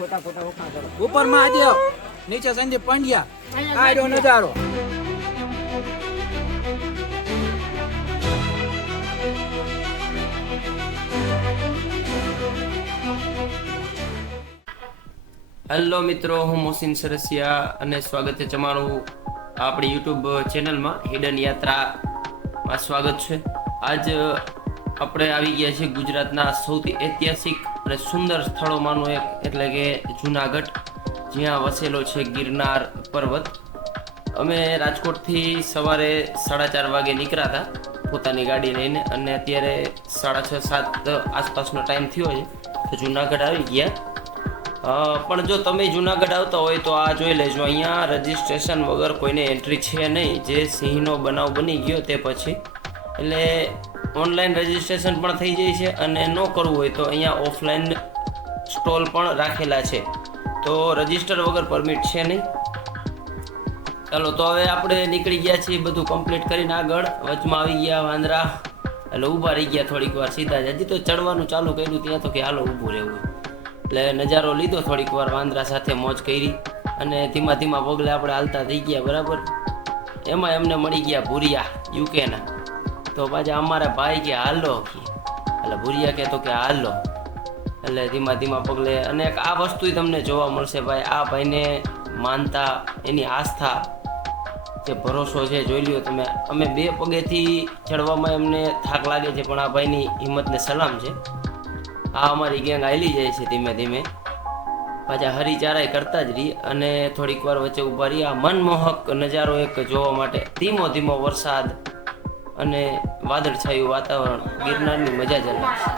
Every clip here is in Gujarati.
ઉપર મહાદેવ, નીચે સંદીપ પંડ્યા. આડો નજારો. હેલો મિત્રો, હું મોહસિન સરસિયા અને સ્વાગત છે તમારું આપણી યુટ્યુબ ચેનલમાં હિડન યાત્રામાં સ્વાગત છે. આજ આપણે આવી ગયા છીએ ગુજરાતના સૌથી ઐતિહાસિક અને સુંદર સ્થળોમાંનું એક, એટલે કે જુનાગઢ, જ્યાં વસેલો છે ગિરનાર પર્વત. અમે રાજકોટથી સવારે 4:30 વાગે નીકળ્યા હતા પોતાની ગાડી લઈને, અને અત્યારે 6:30-7 આસપાસનો ટાઈમ થયો છે તો જુનાગઢ આવી ગયા. પણ જો તમે જુનાગઢ આવતા હોય તો આ જોઈ લેજો, અહીંયા રજિસ્ટ્રેશન વગર કોઈને એન્ટ્રી છે નહીં. જે સિંહનો બનાવ બની ગયો તે પછી, એટલે ઓનલાઈન રજિસ્ટ્રેશન પણ થઈ જાય છે, અને ન કરવું હોય તો અહીંયા ઓફલાઈન સ્ટોલ પણ રાખેલા છે. તો રજિસ્ટર વગર પરમિટ છે નહીં. ચાલો, તો હવે આપણે નીકળી ગયા છીએ બધું કમ્પ્લીટ કરીને આગળ. વચમાં આવી ગયા વાંદરા, એટલે ઊભા રહી ગયા થોડીક વાર સીધા જ. હજી તો ચડવાનું ચાલુ કર્યું ત્યાં તો કે હાલો ઊભું રહેવું, એટલે નજારો લીધો થોડીક વાર, વાંદરા સાથે મોજ કરી, અને ધીમા ધીમા પગલે આપણે હાલતા થઈ ગયા. બરાબર. એમાં એમને મળી ગયા ભૂરિયા યુકેના. તો પાછા અમારા ભાઈ કે હાલો, એટલે ભૂરિયા કહેતો કે હાલો, એટલે ધીમા ધીમા પગલે. અને આ વસ્તુ તમને જોવા મળશે ભાઈ, આ ભાઈને માનતા, એની આસ્થા, જે ભરોસો છે જોઈ લ્યો તમે. અમે 2 પગેથી ચડવામાં એમને થાક લાગે છે, પણ આ ભાઈની હિંમતને સલામ છે. આ અમારી ગેંગ હાલી જાય છે ધીમે ધીમે, પાછા હરીચારાય કરતા જ રહી, અને થોડીક વાર વચ્ચે ઊભા રહી આ મનમોહક નજારો એક જોવા માટે. ધીમો ધીમો વરસાદ અને વાદળછાયું વાતાવરણ, ગિરનારની મજા જ અલગ છે.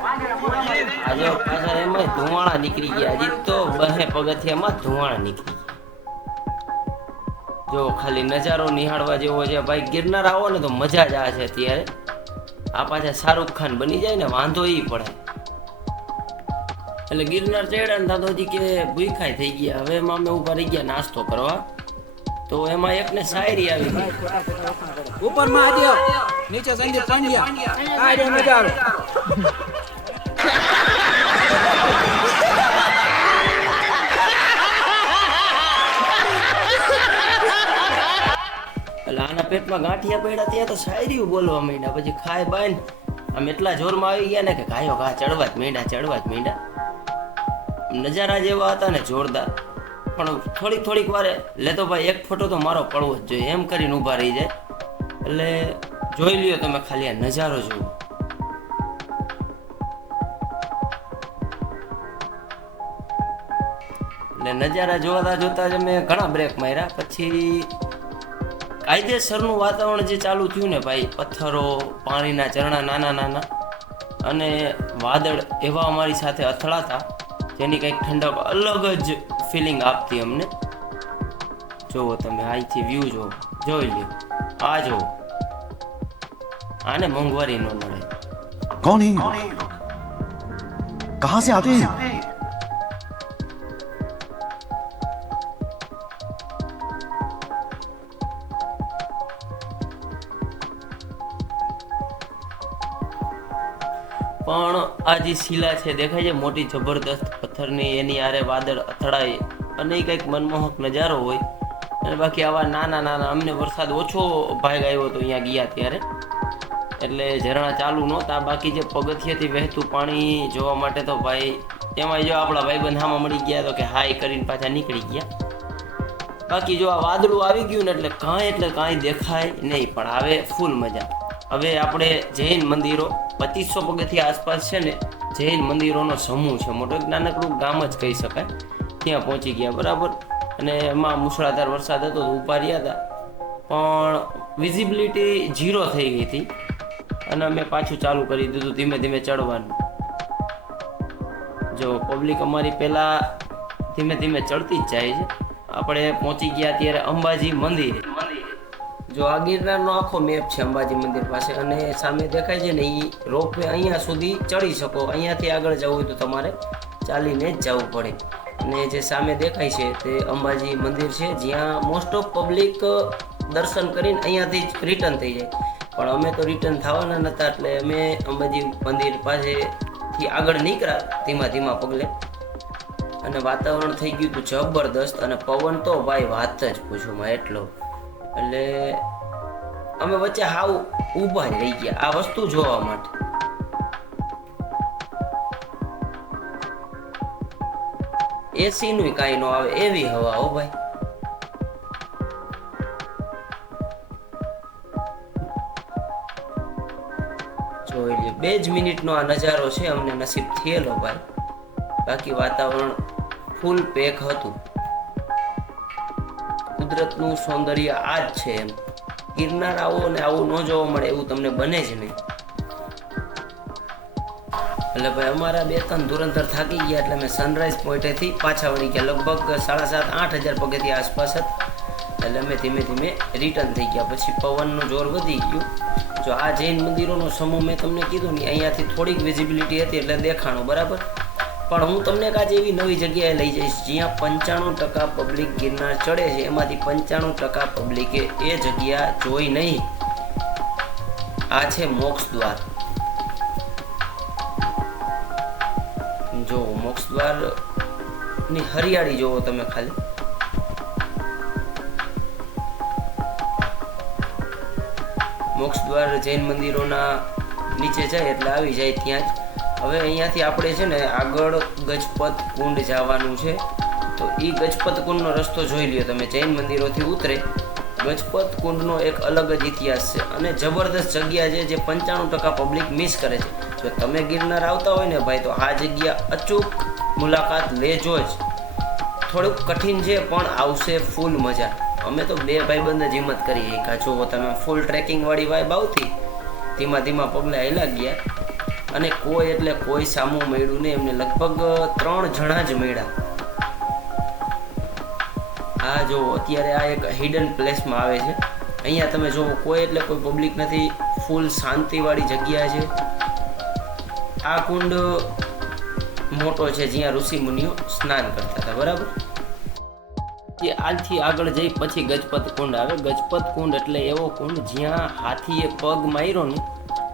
આજે પાછા એમાં ધુવાણા નીકળી ગયા. હજી તો 2 પગથિયામાં ધુવાણા નીકળી ગયા. જો ખાલી નજારો નિહાળવા જેવો છે ભાઈ. ગિરનાર આવો ને તો મજા જ આ છે અત્યારે. આ પાછા શાહરૂખ ખાન બની જાય ને વાંધો ઈ પડે. એટલે ગિરનાર ચડ્યા ને દાદોજી કે ભૂખાઈ થઈ ગયા. હવે એમાં અમે ઊભા રહી ગયા નાસ્તો કરવા. તો એમાં એકને શાયરી આવી ગઈ. ઉપર મહાદેવ, નીચે સંદીપ પંડ્યા. આડો નજારો. એટલે આના પેટમાં ગાંઠિયા પડ્યા ત્યાં તો શાયરી બોલવા માંડ્યા. પછી ખાય બાય આમ એટલા જોરમાં આવી ગયા ને કે ગાયો ઘા ચડવા જ માંડ્યા. નજારા જેવા હતા ને જોરદાર. પણ થોડીક વારે લેતો ભાઈ એક ફોટો તો મારો પડવો જ જોઈએ, એમ કરીને ઊભા રહી જાય. એટલે જોઈ લ્યો તમે, ખાલી આ નજારો જોવો. એટલે નજારા જોતા જ અમે ઘણા બ્રેક માર્યા. પછી કાયદેસરનું વાતાવરણ જે ચાલુ થયું ને ભાઈ, પથ્થરો, પાણીના ઝરણા નાના નાના, અને વાદળ એવા અમારી સાથે અથડાતા, જેની કંઈક ઠંડક અલગ જ ફિલિંગ આપતી અમને. જુઓ તમે, અહીંથી વ્યૂ જોઈ લ્યો. આ જુઓ, આને મોંઘવારી ન મળે. कौन है? कहां से आते हैं? પણ આ જે શિલા છે દેખાય છે મોટી જબરદસ્ત પથ્થરની, એની આરે વાદળ અથડાય, અને એ કંઈક મનમોહક નજારો હોય. અને બાકી આવા નાના અમને વરસાદ ઓછો ભાગ આવ્યો હતો અહીંયા ગયા ત્યારે, એટલે ઝરણા ચાલુ નહોતા. બાકી જે પગથિયાથી વહેતું પાણી જોવા માટે તો ભાઈ, એમાં જો આપણા ભાઈબંધ હામાં મળી ગયા તો કે હાય કરીને પાછા નીકળી ગયા. બાકી જો આ વાદળું આવી ગયું ને એટલે કાંઈ દેખાય નહીં, પણ આવે ફૂલ મજા. હવે આપણે જૈન મંદિરો 2500 પગથિયા આસપાસ છે ને, જૈન મંદિરોનો સમૂહ છે, મોટો એક નાનકડું ગામ જ કહી શકાય. ત્યાં પહોંચી ગયા. બરાબર. અને એમાં મુશળધાર વરસાદ હતો તો ઊભા રહ્યા હતા, પણ વિઝિબિલિટી 0 થઈ ગઈ હતી. અને અમે પાછું ચાલુ કરી દીધું ધીમે ધીમે ચડવાનું. જો પબ્લિક અમારી પહેલાં ધીમે ધીમે ચડતી જ જાય છે. આપણે પહોંચી ગયા ત્યારે અંબાજી મંદિર. જો આ ગિરનારનો આખો મેપ છે અંબાજી મંદિર પાસે, અને સામે દેખાય છે ને એ રોપવે, અહીંયા સુધી ચડી શકો. અહીંયાથી આગળ જવું હોય તો તમારે ચાલીને જ જવું પડે. અને જે સામે દેખાય છે તે અંબાજી મંદિર છે, જ્યાં મોસ્ટ ઓફ પબ્લિક દર્શન કરીને અહીંયાથી જ રિટર્ન થઈ જાય. પણ અમે તો રિટર્ન થવાના નહોતા, એટલે અમે અંબાજી મંદિર પાસેથી આગળ નીકળ્યા ધીમા પગલે. અને વાતાવરણ થઈ ગયું હતું જબરદસ્ત, અને પવન તો ભાઈ વાત જ પૂછોમાં એટલો. એટલે અમે વચ્ચે હાવ ઊભા જ રહી ગયા આ વસ્તુ જોવા માટે. એસી નું કાંઈ ન આવે એવી હવા હો ભાઈ. જોઈ લ્યો 2 જ મિનિટનો આ નજારો છે, અમને નસીબ થયેલો ભાઈ. બાકી વાતાવરણ ફૂલ પેક હતું. કુદરતનું સૌંદર્ય આ જ છે એમ. ગિરનાર આવો ને આવું ન જોવા મળે એવું તમને બને જ નહીં. એટલે ભાઈ અમારા 2-3 ધુરંધર થાકી ગયા એટલે મેં સનરાઈઝ પોઈન્ટેથી પાછા વળી ગયા. લગભગ 7,500-8,000 પગથિયા આસપાસ હતા. એટલે અમે ધીમે ધીમે રિટર્ન થઈ ગયા. પછી પવનનું જોર વધી ગયું. જો આ જૈન મંદિરોનો સમૂહ મેં તમને કીધું ને, અહીંયાથી થોડીક વિઝિબિલિટી હતી એટલે દેખાણો બરાબર. પણ હું તમને આજે એવી નવી જગ્યાએ લઈ જઈશ જ્યાં 95% પબ્લિક ગિરનાર ચડે છે. એમાંથી 95% પબ્લિકે એ જગ્યા જોઈ નહીં. આ છે મોક્ષ દ્વાર. જો મોક્ષ દ્વાર ની હરિયાળી જોવો તમે ખાલી. મોક્ષ દ્વાર જૈન મંદિરોના નીચે જાય એટલે આવી જાય ત્યાં જ. હવે અહીંયાથી આપણે છે ને આગળ ગજપત કુંડ જવાનું છે. તો એ ગજપત કુંડનો રસ્તો જોઈ લ્યો તમે. જૈન મંદિરોથી ઉતરે ગજપત કુંડનો એક અલગ જ ઇતિહાસ છે અને જબરદસ્ત જગ્યા છે જે 95% પબ્લિક મિસ કરે છે. જો તમે ગિરનાર આવતા હોય ને ભાઈ તો આ જગ્યા અચૂક મુલાકાત લેજો જ. થોડુંક કઠિન છે પણ આવશે ફૂલ મજા. અમે તો 2 ભાઈબંધ જ હિંમત કરી એક જુઓ તમે. ફૂલ ટ્રેકિંગ વાળી વાઇબ આવતી, ધીમા ધીમા પગલા હેલા ગયા અને કોઈ એટલે કોઈ સામું મળ્યું નહીં. એમને લગભગ 3 જણા જ મળ્યા. આ જો અત્યારે આ એક હિડન પ્લેસમાં આવે છે. અહીંયા તમે જુઓ કોઈ એટલે કોઈ પબ્લિક નથી. ફૂલ શાંતિવાળી જગ્યા છે. આ કુંડ મોટો છે જ્યાં ઋષિ મુનિઓ સ્નાન કરતા હતા બરાબર. આથી આગળ જઈ પછી ગજપત કુંડ આવે. ગજપત કુંડ એટલે એવો કુંડ જ્યાં હાથીએ પગ માર્યો ને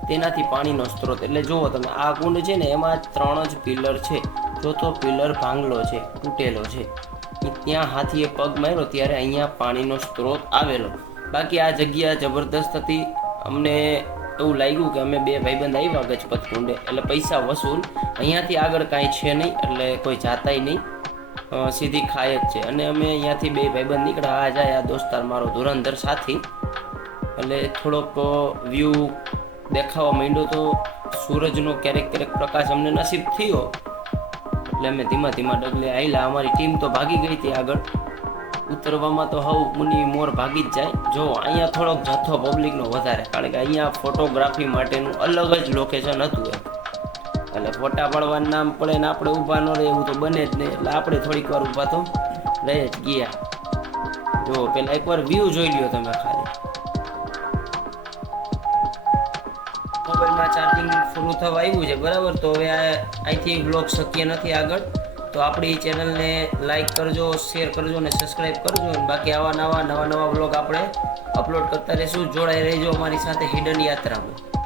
તેનાથી પાણીનો સ્ત્રોત. એટલે જુઓ તમે આ કુંડ છે ને એમાં 3 જ પિલર છે. ચોથો પિલર ભાંગલો છે, તૂટેલો છે. ત્યાં હાથીએ પગ માર્યો ત્યારે અહીંયા પાણીનો સ્ત્રોત આવેલો. બાકી આ જગ્યા જબરદસ્ત હતી. અમને એવું લાગ્યું કે અમે 2 ભાઈબંધ આવ્યા ગજપત કુંડે એટલે પૈસા વસૂલ. અહીંયાથી આગળ કાંઈ છે નહીં એટલે કોઈ જાતાય નહીં, સીધી ખાય જ છે. અને અમે અહીંયાથી 2 ભાઈબંધ નીકળ્યા. આ જાય આ દોસ્તાર મારો ધુરંધર સાથી. એટલે થોડોક વ્યૂ દેખાવા માંડ્યો તો સૂરજનો ક્યારેક ક્યારેક પ્રકાશ અમને નસીબ થયો એટલે અમે ધીમા ધીમા ડગલે આવેલા. અમારી ટીમ તો ભાગી ગઈ હતી આગળ. ઉતરવામાં તો હવ મુનિ મોર ભાગી જ જાય. જો અહીંયા થોડોક જથ્થો પબ્લિકનો વધારે, કારણ કે અહીંયા ફોટોગ્રાફી માટેનું અલગ જ લોકેશન હતું એમ. એટલે ફોટા પાડવાનું નામ પડે ને આપણે ઊભા ન રહે એવું તો બને જ નહીં. એટલે આપણે થોડીક વાર ઊભા તો રહી જ ગયા. જો પેલા એકવાર વ્યૂ જોઈ લ્યો તમે ખાલી. મોબાઈલમાં ચાર્જિંગ પૂરું થવા આવ્યું છે બરાબર. તો હવે અહીંથી વ્લોગ શક્ય નથી આગળ. તો આપણી ચેનલને લાઈક કરજો, શેર કરજો અને સબસ્ક્રાઈબ કરજો. બાકી આવા નવા વ્લોગ આપણે અપલોડ કરતા રહીશું. જોડાઈ રહેજો અમારી સાથે હિડન યાત્રામાં.